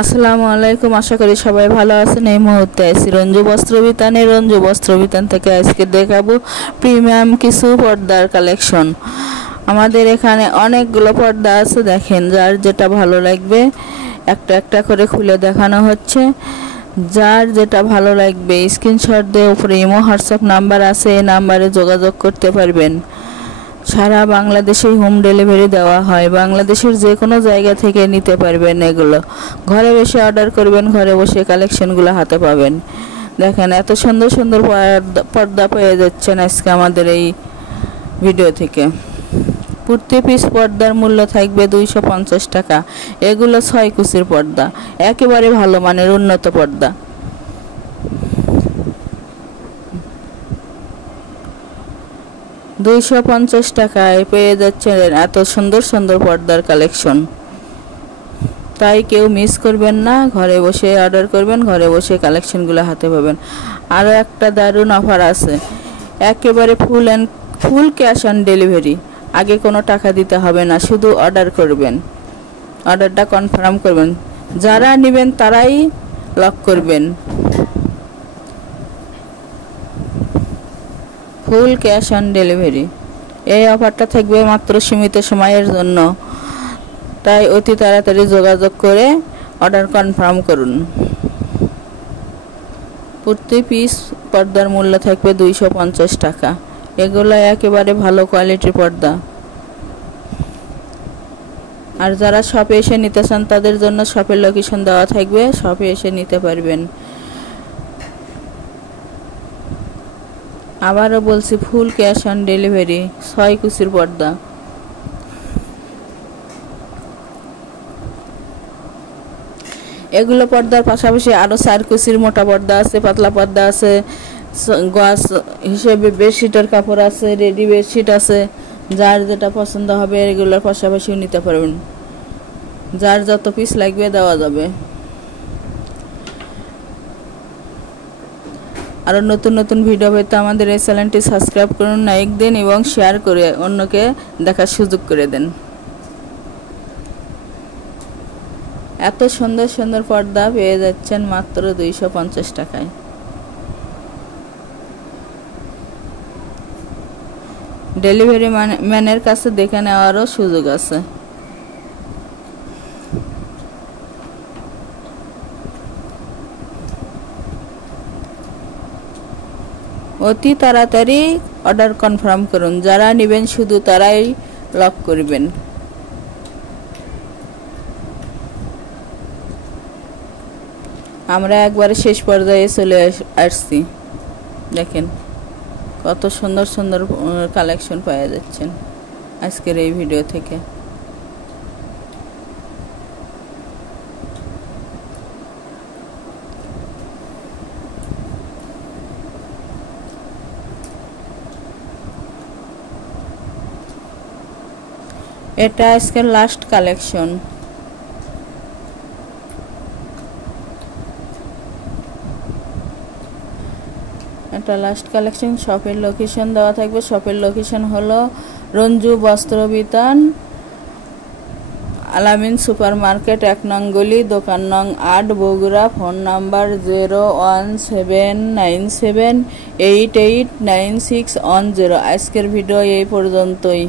আসসালামু আলাইকুম। আশা করি সবাই ভালো আছেন। এই মুহূর্তে আছি রঞ্জু বস্ত্রবিতানে। রঞ্জু বস্ত্রবিতান থেকে আজকে দেখাবো প্রিমিয়াম কিছু পর্দার কালেকশন। আমাদের এখানে অনেকগুলো পর্দা আছে, দেখেন যার যেটা ভালো লাগবে একটা একটা করে খুলে দেখানো হচ্ছে। যার যেটা ভালো লাগবে স্ক্রিনশট দিয়ে উপরে ইমো হোয়াটসঅ্যাপ নাম্বার আছে, এই নাম্বারে যোগাযোগ করতে পারবেন। সারা বাংলাদেশে হোম ডেলিভারি দেওয়া হয়। বাংলাদেশের যে কোনো জায়গা থেকে নিতে পারবেন। এগুলো ঘরে বসে অর্ডার করবেন, ঘরে বসে কালেকশনগুলো হাতে পাবেন। দেখেন এত সুন্দর সুন্দর পর্দা পেয়ে যাচ্ছেন আজকে আমাদের এই ভিডিও থেকে। প্রতি পিস পর্দার মূল্য থাকবে 250 টাকা। এগুলো 6 কুচির পর্দা, একেবারে ভালো মানের উন্নত পর্দা। $250 টাকায় পেয়ে যাচ্ছেন এত সুন্দর সুন্দর পর্দার কালেকশন। তাই কেউ মিস করবেন না, ঘরে বসে অর্ডার করবেন, ঘরে বসে কালেকশনগুলো হাতে পাবেন। আরও একটা দারুণ অফার আছে, একেবারে ফুল ক্যাশ অন ডেলিভারি। আগে কোনো টাকা দিতে হবে না, শুধু অর্ডার করবেন, অর্ডারটা কনফার্ম করবেন। যারা নেবেন তারাই লক করবেন। Full cash on delivery. এই অফারটা থাকবে মাত্র সীমিত সময়ের জন্য, তাই অতি তাড়াতাড়ি যোগাযোগ করে অর্ডার কনফার্ম করুন। প্রতি পিস পর্দার মূল্য থাকবে 250 টাকা। এগুলো একেবারে ভালো কোয়ালিটির পর্দা। আর যারা শপে এসে নিতে চান তাদের জন্য শপের লোকেশন দেওয়া থাকবে, শপে এসে নিতে পারবেন। আবারও বলছি, ফুল ক্যাশ অন ডেলিভারি, 6 কুচির পর্দা। এগুলো পর্দার পাশাপাশি আরও 4 কুচির মোটা পর্দা আছে, পাতলা পর্দা আছে, গজ হিসেবে বেডশিটের কাপড় আছে, রেডি বেডশিট আছে। যার যেটা পছন্দ হবে এগুলোর পাশাপাশিও নিতে পারবেন। যার যত পিস লাগবে দেওয়া যাবে। আরও নতুন নতুন ভিডিও পেতে আমাদের এই চ্যানেলটি সাবস্ক্রাইব করুন, লাইক দিন এবং শেয়ার করে অন্যকে দেখার সুযোগ করে দেন। এত সুন্দর সুন্দর পর্দা পেয়ে যাচ্ছেন মাত্র 250 টাকায়। ডেলিভারি ম্যানের কাছে দেখে নেওয়ারও সুযোগ আছে। অতি তাড়াতাড়ি অর্ডার কনফার্ম করুন। যারা নেবেন শুধু তারাই লক করবেন। আমরা একবারে শেষ পর্যায়ে চলে আসছি। দেখেন কত সুন্দর সুন্দর কালেকশন পাওয়া যাচ্ছেন আজকের এই ভিডিও থেকে। এটা আজকের লাস্ট কালেকশন। এটা লাস্ট কালেকশন। শপের লোকেশন দেওয়া থাকবে। শপের লোকেশন হলো রঞ্জু বস্ত্রবিতান, আলামিন সুপার মার্কেট, 1 নং গলি, দোকান নং 8, বগুড়া। Phone number 01797889610। আজকের ভিডিও এই পর্যন্তই।